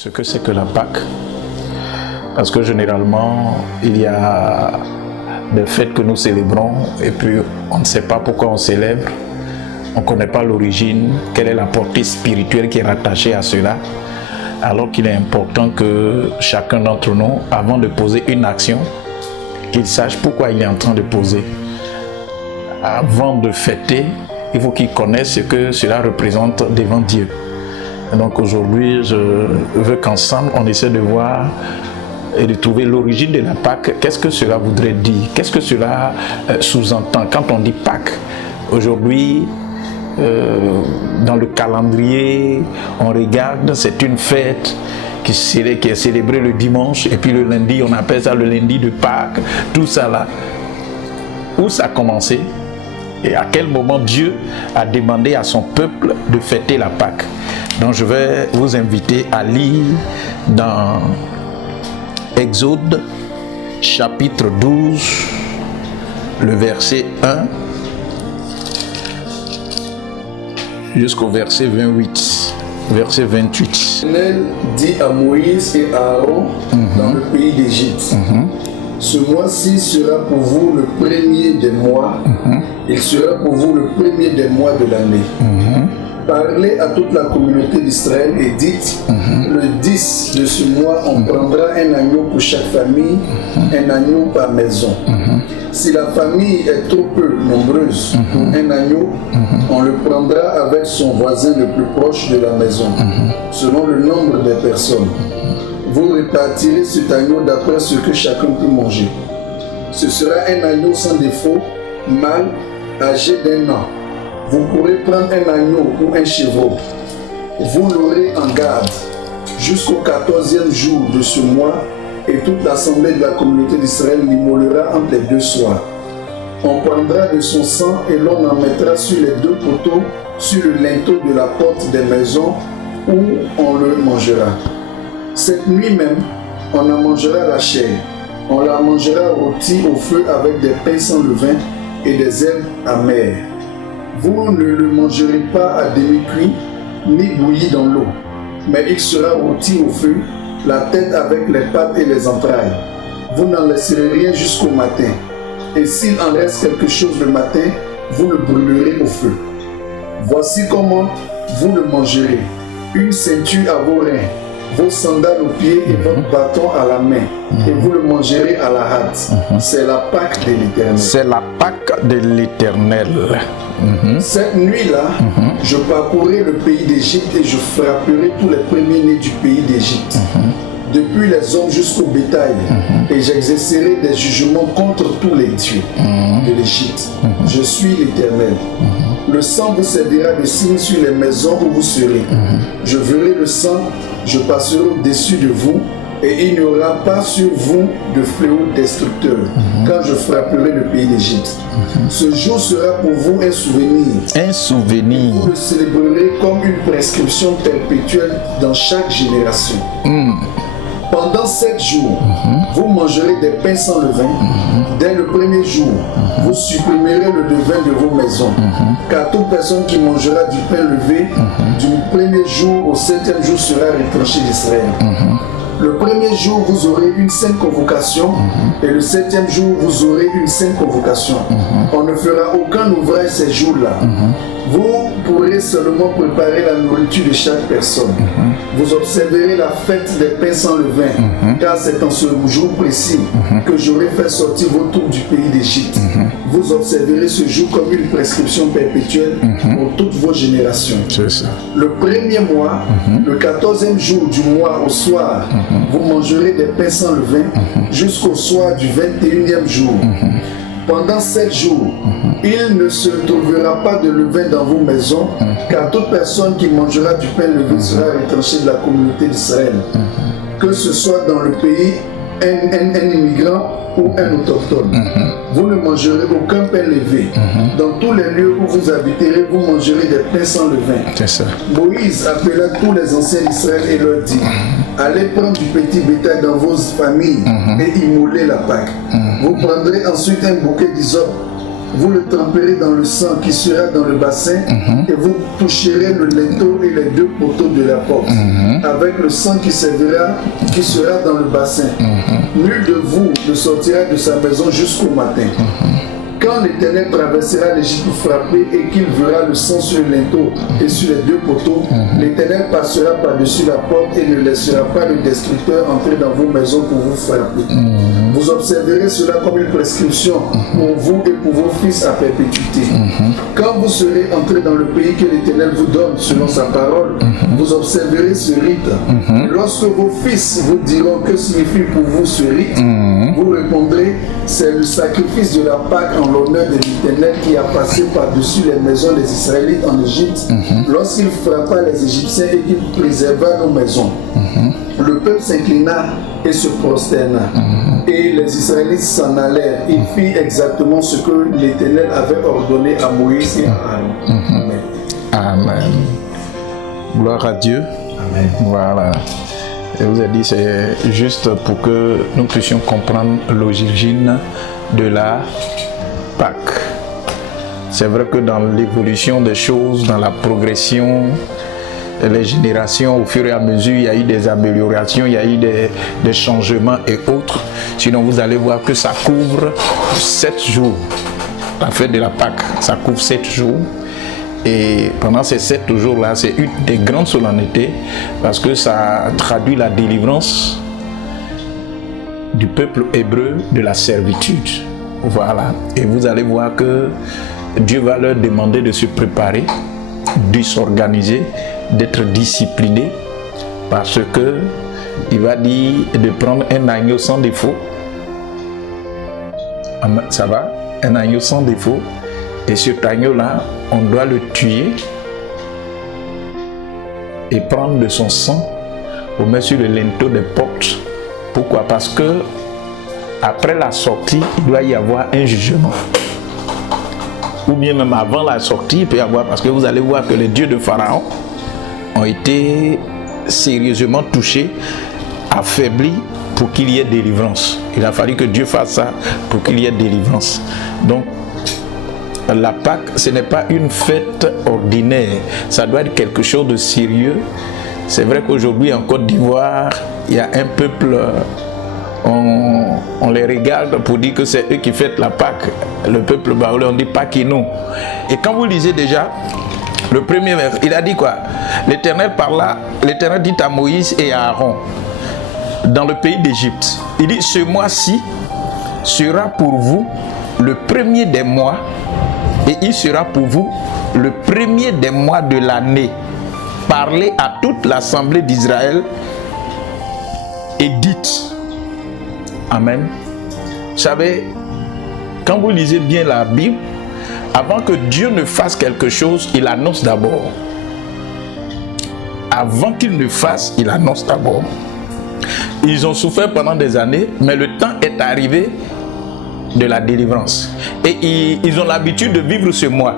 Ce que c'est que la Pâque, parce que généralement, il y a des fêtes que nous célébrons et puis on ne sait pas pourquoi on célèbre, on ne connaît pas l'origine, quelle est la portée spirituelle qui est rattachée à cela, alors qu'il est important que chacun d'entre nous, avant de poser une action, qu'il sache pourquoi il est en train de poser. Avant de fêter, il faut qu'il connaisse ce que cela représente devant Dieu. Donc aujourd'hui, je veux qu'ensemble, on essaie de voir et de trouver l'origine de la Pâque. Qu'est-ce que cela voudrait dire? Qu'est-ce que cela sous-entend? Quand on dit Pâque, aujourd'hui, dans le calendrier, on regarde, c'est une fête qui est célébrée le dimanche, et puis le lundi, on appelle ça le lundi de Pâques, tout ça là. Où ça a commencé? Et à quel moment Dieu a demandé à son peuple de fêter la Pâque? Donc je vais vous inviter à lire dans Exode chapitre 12, le verset 1 jusqu'au verset 28. Verset 28. L'Éternel dit à Moïse et à Aaron dans le pays d'Égypte, ce mois-ci sera pour vous le premier des mois, il sera pour vous le premier des mois de l'année. Parlez à toute la communauté d'Israël et dites, le 10 de ce mois, on prendra un agneau pour chaque famille, un agneau par maison. Si la famille est trop peu nombreuse pour un agneau, on le prendra avec son voisin le plus proche de la maison, selon le nombre des personnes. Vous répartirez cet agneau d'après ce que chacun peut manger. Ce sera un agneau sans défaut, mâle, âgé d'1 an. Vous pourrez prendre un agneau ou un chevreau. Vous l'aurez en garde jusqu'au 14e jour de ce mois, et toute l'assemblée de la communauté d'Israël l'immolera entre les deux soirs. On prendra de son sang et l'on en mettra sur les deux poteaux, sur le linteau de la porte des maisons où on le mangera. Cette nuit même, on en mangera la chair. On la mangera rôtie au feu avec des pains sans levain et des herbes amères. Vous ne le mangerez pas à demi-cuit, ni bouilli dans l'eau, mais il sera rôti au feu, la tête avec les pattes et les entrailles. Vous n'en laisserez rien jusqu'au matin. Et s'il en reste quelque chose le matin, vous le brûlerez au feu. Voici comment vous le mangerez. Une ceinture à vos reins, vos sandales aux pieds et votre bâton à la main. Et vous le mangerez à la hâte. C'est la Pâque de l'Éternel. C'est la Pâque de l'Éternel. Cette nuit-là, je parcourrai le pays d'Égypte et je frapperai tous les premiers-nés du pays d'Égypte, depuis les hommes jusqu'au bétail, et j'exercerai des jugements contre tous les dieux de l'Égypte. Je suis l'Éternel. Le sang vous servira de signe sur les maisons où vous serez. Je verrai le sang, je passerai au-dessus de vous, et il n'y aura pas sur vous de fléau destructeur quand je frapperai le pays d'Égypte. Ce jour sera pour vous un souvenir. Un souvenir. Vous le célébrerez comme une prescription perpétuelle dans chaque génération. Pendant 7 jours, vous mangerez des pains sans levain. Dès le premier jour, vous supprimerez le levain de vos maisons. Car toute personne qui mangera du pain levé du premier jour au 7e jour sera retranchée d'Israël. Le premier jour, vous aurez une sainte convocation, et le 7e jour, vous aurez une sainte convocation. On ne fera aucun ouvrage ces jours-là. Vous pourrez seulement préparer la nourriture de chaque personne. Vous observerez la fête des pains sans levain, car c'est en ce jour précis que j'aurai fait sortir vos troupes du pays d'Égypte. Vous observerez ce jour comme une prescription perpétuelle pour toutes vos générations. C'est ça. Le premier mois, le 14e jour du mois au soir, vous mangerez des pains sans levain jusqu'au soir du 21e jour. Pendant 7 jours, il ne se trouvera pas de levain dans vos maisons, car toute personne qui mangera du pain levé sera retranchée de la communauté d'Israël. Que ce soit dans le pays, un immigrant ou un autochtone. Vous ne mangerez aucun pain levé. Dans tous les lieux où vous habiterez, vous mangerez des pains sans levain. C'est ça. Moïse appela tous les anciens d'Israël et leur dit, allez prendre du petit bétail dans vos familles et immoler la Pâque. Vous prendrez ensuite un bouquet d'hysope vous le tremperez dans le sang qui sera dans le bassin et vous toucherez le linteau et les 2 poteaux de la porte avec le sang qui sera dans le bassin. Nul de vous ne sortira de sa maison jusqu'au matin. Quand l'Éternel traversera l'Égypte frappée et qu'il verra le sang sur le linteau et sur les 2 poteaux, l'Éternel passera par-dessus la porte et ne laissera pas le destructeur entrer dans vos maisons pour vous frapper. Vous observerez cela comme une prescription pour vous et pour vos fils à perpétuité. Quand vous serez entrés dans le pays que l'Éternel vous donne selon sa parole, vous observerez ce rite. Lorsque vos fils vous diront que signifie pour vous ce rite, vous répondrez, c'est le sacrifice de la Pâque en l'honneur de l'Éternel qui a passé par-dessus les maisons des Israélites en Égypte, lorsqu'il frappa les Égyptiens et qu'il préserva nos maisons. Le peuple s'inclina et se prosterna. Et les Israélites s'en allèrent. Ils firent exactement ce que l'Éternel avait ordonné à Moïse et à Aaron. Amen. Amen. Gloire à Dieu. Amen. Voilà. Je vous ai dit, c'est juste pour que nous puissions comprendre l'origine de la Pâque. C'est vrai que dans l'évolution des choses, dans la progression, les générations, au fur et à mesure, il y a eu des améliorations, il y a eu des changements et autres. Sinon, vous allez voir que ça couvre 7 jours. La fête de la Pâque, ça couvre 7 jours. Et pendant ces 7 jours-là, c'est une des grandes solennités parce que ça traduit la délivrance du peuple hébreu de la servitude. Voilà. Et vous allez voir que Dieu va leur demander de se préparer, de s'organiser, d'être discipliné parce que il va dire de prendre un agneau sans défaut. Ça va? Un agneau sans défaut. Et cet agneau-là, on doit le tuer et prendre de son sang pour mettre sur le linteau des portes. Pourquoi? Parce que après la sortie, il doit y avoir un jugement. Ou bien même avant la sortie, il peut y avoir, parce que vous allez voir que les dieux de Pharaon ont été sérieusement touchés, affaiblis pour qu'il y ait délivrance. Il a fallu que Dieu fasse ça pour qu'il y ait délivrance. Donc, la Pâque, ce n'est pas une fête ordinaire, ça doit être quelque chose de sérieux. C'est vrai qu'aujourd'hui en Côte d'Ivoire, il y a un peuple, on les regarde pour dire que c'est eux qui fêtent la Pâque. Le peuple baoulé, on dit Pâquino. Et quand vous lisez déjà le premier vers, il a dit quoi? L'Éternel parla, l'Éternel dit à Moïse et à Aaron dans le pays d'Égypte. Il dit, ce mois-ci sera pour vous le premier des mois. Et il sera pour vous le premier des mois de l'année. Parlez à toute l'assemblée d'Israël et dites. Amen. Vous savez, quand vous lisez bien la Bible, avant que Dieu ne fasse quelque chose, il annonce d'abord. Avant qu'il ne fasse, il annonce d'abord. Ils ont souffert pendant des années, mais le temps est arrivé de la délivrance. Et ils ont l'habitude de vivre ce mois.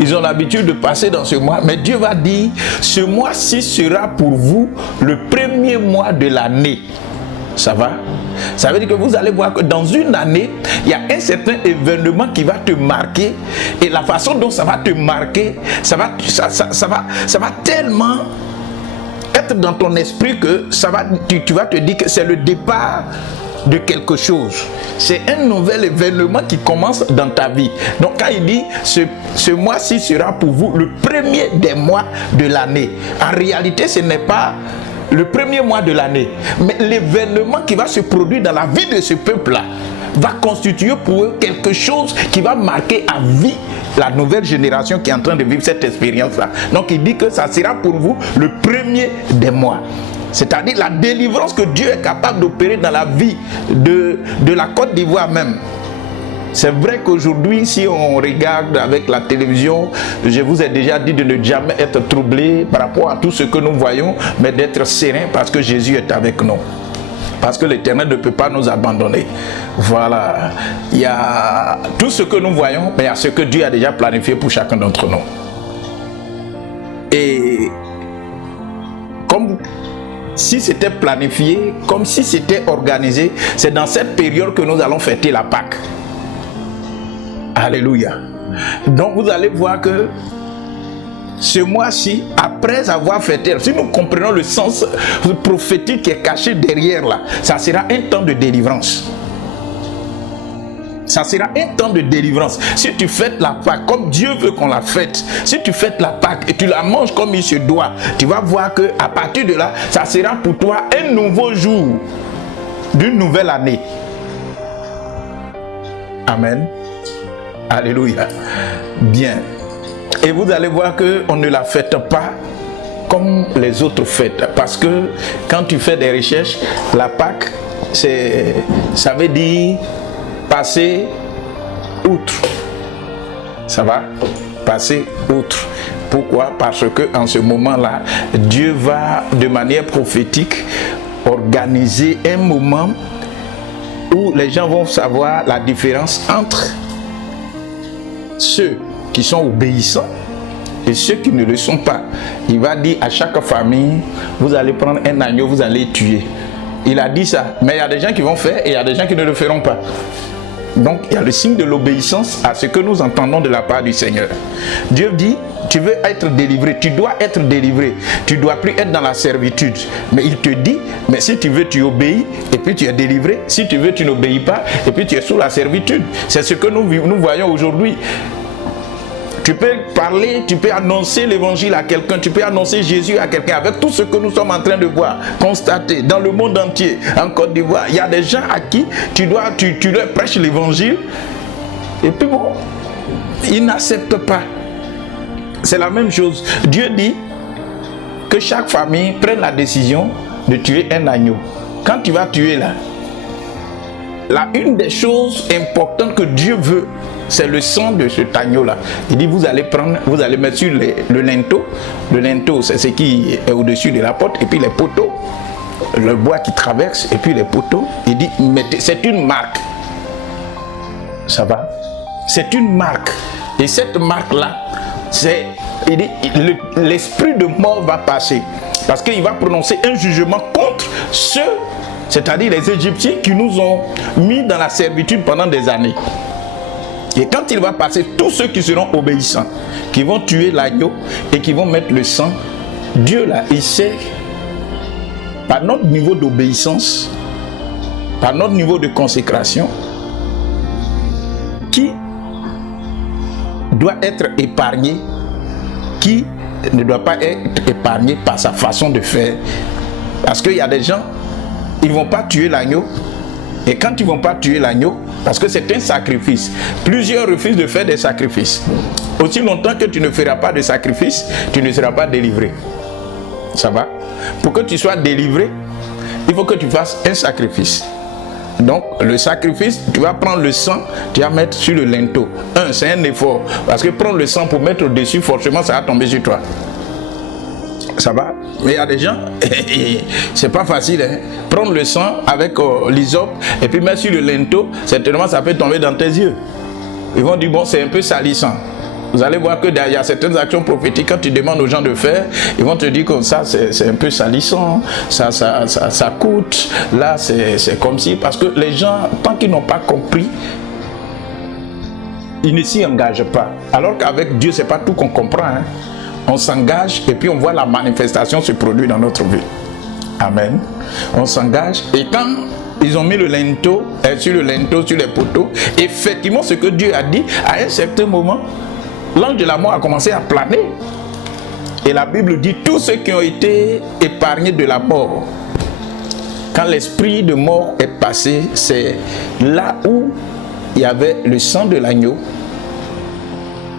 Ils ont l'habitude de passer dans ce mois. Mais Dieu va dire, ce mois-ci sera pour vous le premier mois de l'année. Ça va? Ça veut dire que vous allez voir que dans une année, il y a un certain événement qui va te marquer. Et la façon dont ça va te marquer, ça va tellement être dans ton esprit que tu vas te dire que c'est le départ de quelque chose. C'est un nouvel événement qui commence dans ta vie. Donc quand il dit ce mois-ci sera pour vous le premier des mois de l'année, en réalité ce n'est pas le premier mois de l'année, mais l'événement qui va se produire dans la vie de ce peuple-là va constituer pour eux quelque chose qui va marquer à vie la nouvelle génération qui est en train de vivre cette expérience-là. Donc il dit que ça sera pour vous le premier des mois. C'est-à-dire la délivrance que Dieu est capable d'opérer dans la vie de la Côte d'Ivoire même. C'est vrai qu'aujourd'hui, si on regarde avec la télévision, je vous ai déjà dit de ne jamais être troublé par rapport à tout ce que nous voyons, mais d'être serein parce que Jésus est avec nous. Parce que l'Éternel ne peut pas nous abandonner. Voilà. Il y a tout ce que nous voyons, mais il y a ce que Dieu a déjà planifié pour chacun d'entre nous. Et comme si c'était planifié, comme si c'était organisé, c'est dans cette période que nous allons fêter la Pâque. Alléluia. Donc vous allez voir que ce mois-ci, après avoir fêté, si nous comprenons le sens prophétique qui est caché derrière là, ça sera un temps de délivrance. Ça sera un temps de délivrance. Si tu fêtes la Pâque comme Dieu veut qu'on la fête, si tu fêtes la Pâque et tu la manges comme il se doit, tu vas voir que à partir de là, ça sera pour toi un nouveau jour d'une nouvelle année. Amen. Alléluia. Bien. Et vous allez voir qu'on ne la fête pas comme les autres fêtes. Parce que quand tu fais des recherches, la Pâque, ça veut dire passer outre. Ça va? Passer outre. Pourquoi? Parce que en ce moment-là, Dieu va de manière prophétique organiser un moment où les gens vont savoir la différence entre ceux qui sont obéissants et ceux qui ne le sont pas. Il va dire à chaque famille, vous allez prendre un agneau, vous allez tuer. Il a dit ça, mais il y a des gens qui vont faire et il y a des gens qui ne le feront pas. Donc il y a le signe de l'obéissance à ce que nous entendons de la part du Seigneur. Dieu dit, tu veux être délivré, tu dois être délivré, tu ne dois plus être dans la servitude. Mais il te dit, mais si tu veux, tu obéis et puis tu es délivré. Si tu veux, tu n'obéis pas et puis tu es sous la servitude. C'est ce que nous voyons aujourd'hui. Tu peux parler, tu peux annoncer l'évangile à quelqu'un, tu peux annoncer Jésus à quelqu'un avec tout ce que nous sommes en train de voir, constater dans le monde entier, en Côte d'Ivoire. Il y a des gens à qui tu leur prêches l'évangile et puis bon, ils n'acceptent pas. C'est la même chose. Dieu dit que chaque famille prenne la décision de tuer un agneau. Quand tu vas tuer là, une des choses importantes que Dieu veut, c'est le sang de cet agneau-là. Il dit, vous allez mettre sur le linteau. Le linteau, c'est ce qui est au-dessus de la porte. Et puis les poteaux, le bois qui traverse, et puis les poteaux. Il dit, c'est une marque. Ça va? C'est une marque. Et cette marque-là, il dit, l'esprit de mort va passer. Parce qu'il va prononcer un jugement contre ceux, c'est-à-dire les Égyptiens qui nous ont mis dans la servitude pendant des années. Et quand il va passer, tous ceux qui seront obéissants, qui vont tuer l'agneau et qui vont mettre le sang, Dieu là, il sait, par notre niveau d'obéissance, par notre niveau de consécration, qui doit être épargné, qui ne doit pas être épargné par sa façon de faire. Parce qu'il y a des gens, ils ne vont pas tuer l'agneau. Et quand ils ne vont pas tuer l'agneau, parce que c'est un sacrifice, plusieurs refusent de faire des sacrifices. Aussi longtemps que tu ne feras pas de sacrifice, tu ne seras pas délivré. Ça va? Pour que tu sois délivré, il faut que tu fasses un sacrifice. Donc le sacrifice, tu vas prendre le sang, tu vas mettre sur le linteau. C'est un effort. Parce que prendre le sang pour mettre au-dessus, forcément ça va tomber sur toi. Ça va? Mais il y a des gens, c'est pas facile, hein? Prendre le sang avec l'hysope et puis mettre sur le linteau, certainement ça peut tomber dans tes yeux. Ils vont dire, bon, c'est un peu salissant. Vous allez voir que il y a certaines actions prophétiques, quand tu demandes aux gens de faire, ils vont te dire comme ça, c'est un peu salissant, ça coûte, là c'est comme si, parce que les gens, tant qu'ils n'ont pas compris, ils ne s'y engagent pas. Alors qu'avec Dieu, c'est pas tout qu'on comprend, hein? On s'engage et puis on voit la manifestation se produire dans notre vie. Amen. On s'engage et quand ils ont mis le linteau, sur le linteau, sur les poteaux, effectivement ce que Dieu a dit, à un certain moment, l'ange de la mort a commencé à planer. Et la Bible dit, tous ceux qui ont été épargnés de la mort, quand l'esprit de mort est passé, c'est là où il y avait le sang de l'agneau,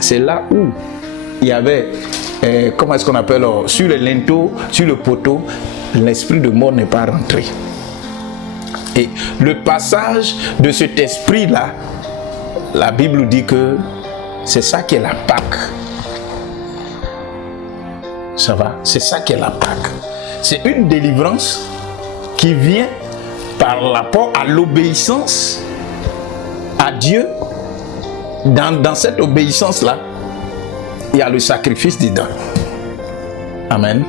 c'est là où il y avait, comment est-ce qu'on appelle, sur le linteau, sur le poteau, l'esprit de mort n'est pas rentré. Et le passage de cet esprit-là, la Bible dit que c'est ça qui est la Pâque. Ça va? C'est ça qui est la Pâque. C'est une délivrance qui vient par rapport à l'obéissance à Dieu. Dans cette obéissance-là, il y a le sacrifice dedans. Amen.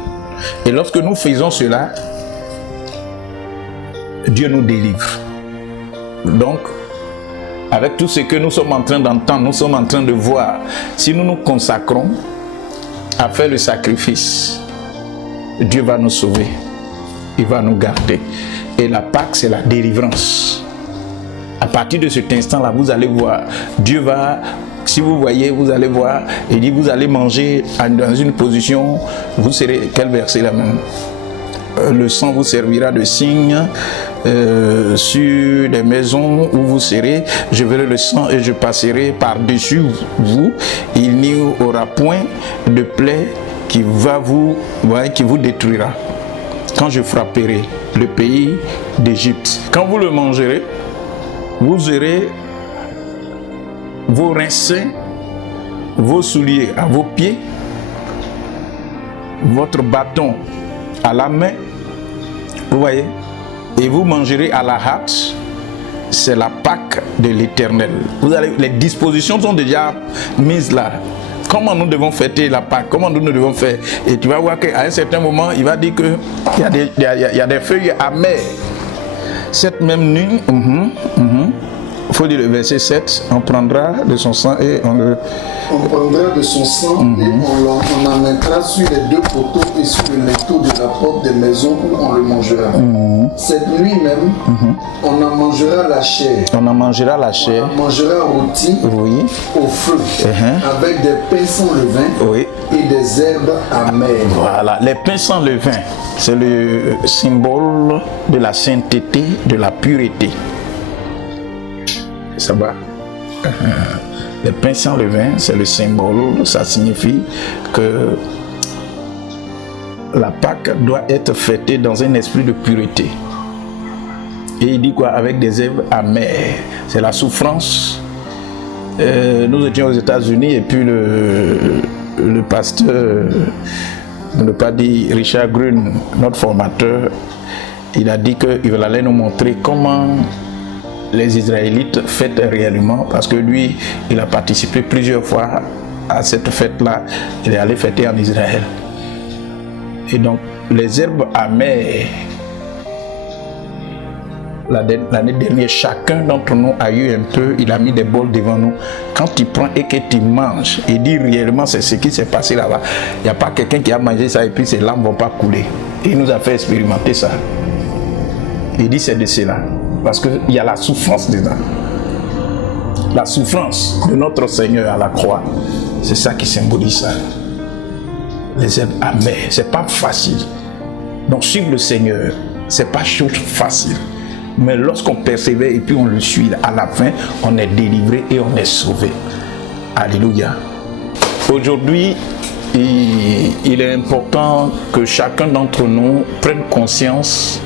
Et lorsque nous faisons cela, Dieu nous délivre. Donc, avec tout ce que nous sommes en train d'entendre, nous sommes en train de voir, si nous nous consacrons à faire le sacrifice, Dieu va nous sauver, il va nous garder. Et la Pâque, c'est la délivrance. À partir de cet instant-là, vous allez voir, Dieu va, si vous voyez, vous allez voir, il dit, vous allez manger dans une position, vous serez, quel verset là même? Le sang vous servira de signe sur les maisons où vous serez. Je verrai le sang et je passerai par-dessus vous. Il n'y aura point de plaie qui vous détruira. Quand je frapperai le pays d'Égypte, quand vous le mangerez, vous aurez vos reins sains, vos souliers à vos pieds, votre bâton à la main, vous voyez, et vous mangerez à la hâte. C'est la Pâque de l'Éternel. Les dispositions sont déjà mises là. Comment nous devons fêter la Pâque? Comment nous devons faire? Et tu vas voir qu'à un certain moment, il va dire qu'il y a des feuilles amères. Cette même nuit, il faut dire le verset 7, on prendra de son sang et on prendra de son sang et on en mettra sur les deux poteaux et sur le linteau de la porte des maisons où on le mangera. Cette nuit même, on en mangera la chair. On en mangera la chair. On en mangera rôti au feu, avec des pains sans levain et des herbes amères. Voilà, les pains sans levain, c'est le symbole de la sainteté, de la pureté. Ça va. Les pains sans levain, c'est le symbole, ça signifie que la Pâque doit être fêtée dans un esprit de pureté. Et il dit quoi? Avec des herbes amères. C'est la souffrance. Nous étions aux États-Unis et puis le pasteur, ne pas dire Richard Gruen, notre formateur, il a dit qu'il allait nous montrer comment les Israélites fêtent réellement, parce que lui, il a participé plusieurs fois à cette fête-là. Il est allé fêter en Israël. Et donc, les herbes amères, l'année dernière, chacun d'entre nous a eu un peu, il a mis des bols devant nous. Quand tu prends et que tu manges, et dit réellement c'est ce qui s'est passé là-bas. Il n'y a pas quelqu'un qui a mangé ça et puis ses larmes ne vont pas couler. Et il nous a fait expérimenter ça. Il dit c'est de cela. Parce qu'il y a la souffrance dedans. La souffrance de notre Seigneur à la croix. C'est ça qui symbolise ça. Les herbes amères. C'est pas facile. Donc suivre le Seigneur, c'est pas chose facile. Mais lorsqu'on persévère et puis on le suit, à la fin, on est délivré et on est sauvé. Alléluia. Aujourd'hui, il est important que chacun d'entre nous prenne conscience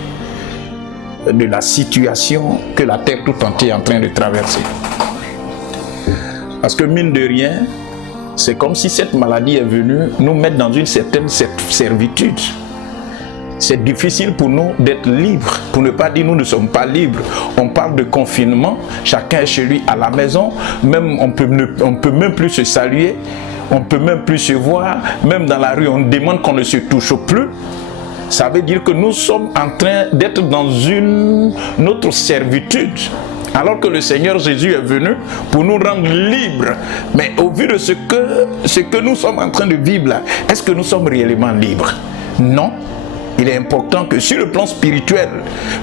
de la situation que la terre tout entière est en train de traverser. Parce que mine de rien, c'est comme si cette maladie est venue nous mettre dans une certaine servitude. C'est difficile pour nous d'être libres, pour ne pas dire nous ne sommes pas libres. On parle de confinement, chacun est chez lui à la maison, même on peut même plus se saluer, on peut même plus se voir, même dans la rue on demande qu'on ne se touche plus. Ça veut dire que nous sommes en train d'être dans une autre servitude. Alors que le Seigneur Jésus est venu pour nous rendre libres. Mais au vu de ce que nous sommes en train de vivre là, est-ce que nous sommes réellement libres? Non. Il est important que sur le plan spirituel,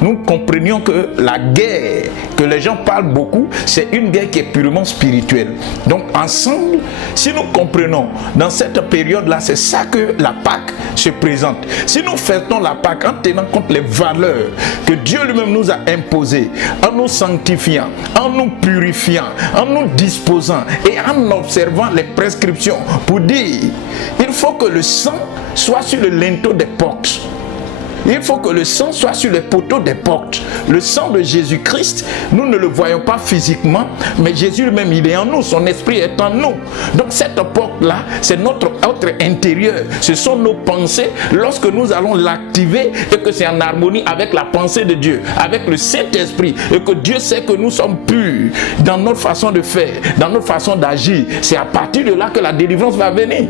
nous comprenions que la guerre, que les gens parlent beaucoup, c'est une guerre qui est purement spirituelle. Donc ensemble, si nous comprenons dans cette période-là, c'est ça que la Pâque se présente. Si nous fêtons la Pâque en tenant compte les valeurs que Dieu lui-même nous a imposées, en nous sanctifiant, en nous purifiant, en nous disposant et en observant les prescriptions pour dire, il faut que le sang soit sur le linteau des portes. Il faut que le sang soit sur les poteaux des portes. Le sang de Jésus-Christ, nous ne le voyons pas physiquement, mais Jésus lui-même, il est en nous, son esprit est en nous. Donc cette porte-là, c'est notre être intérieur. Ce sont nos pensées lorsque nous allons l'activer et que c'est en harmonie avec la pensée de Dieu, avec le Saint-Esprit, et que Dieu sait que nous sommes purs dans notre façon de faire, dans notre façon d'agir. C'est à partir de là que la délivrance va venir.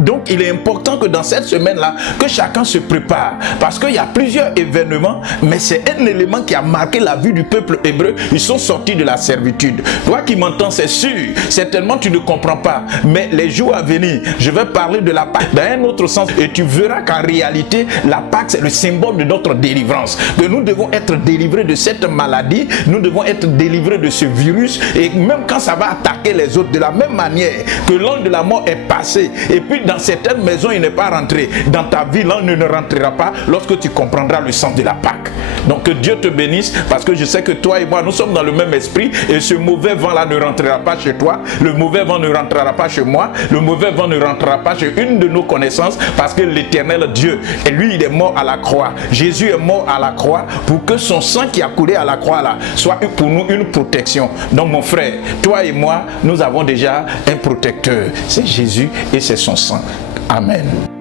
Donc il est important que dans cette semaine-là, que chacun se prépare. Parce qu'il y a plusieurs événements, mais c'est un élément qui a marqué la vie du peuple hébreu. Ils sont sortis de la servitude. Toi qui m'entends, c'est sûr, certainement tu ne comprends pas. Mais les jours à venir, je vais parler de la Pâque dans un autre sens. Et tu verras qu'en réalité, la Pâque, c'est le symbole de notre délivrance. Que nous devons être délivrés de cette maladie, nous devons être délivrés de ce virus. Et même quand ça va attaquer les autres, de la même manière que l'ange de la mort est passé, et puis dans certaines maisons, il n'est pas rentré. Dans ta vie, l'ange ne rentrera pas lorsque tu comprendras le sens de la Pâque. Donc que Dieu te bénisse, parce que je sais que toi et moi, nous sommes dans le même esprit, et ce mauvais vent-là ne rentrera pas chez toi, le mauvais vent ne rentrera pas chez moi, le mauvais vent ne rentrera pas chez une de nos connaissances, parce que l'Éternel Dieu, et lui, il est mort à la croix. Jésus est mort à la croix pour que son sang qui a coulé à la croix là soit pour nous une protection. Donc mon frère, toi et moi, nous avons déjà un protecteur. C'est Jésus et c'est son sang. Amen.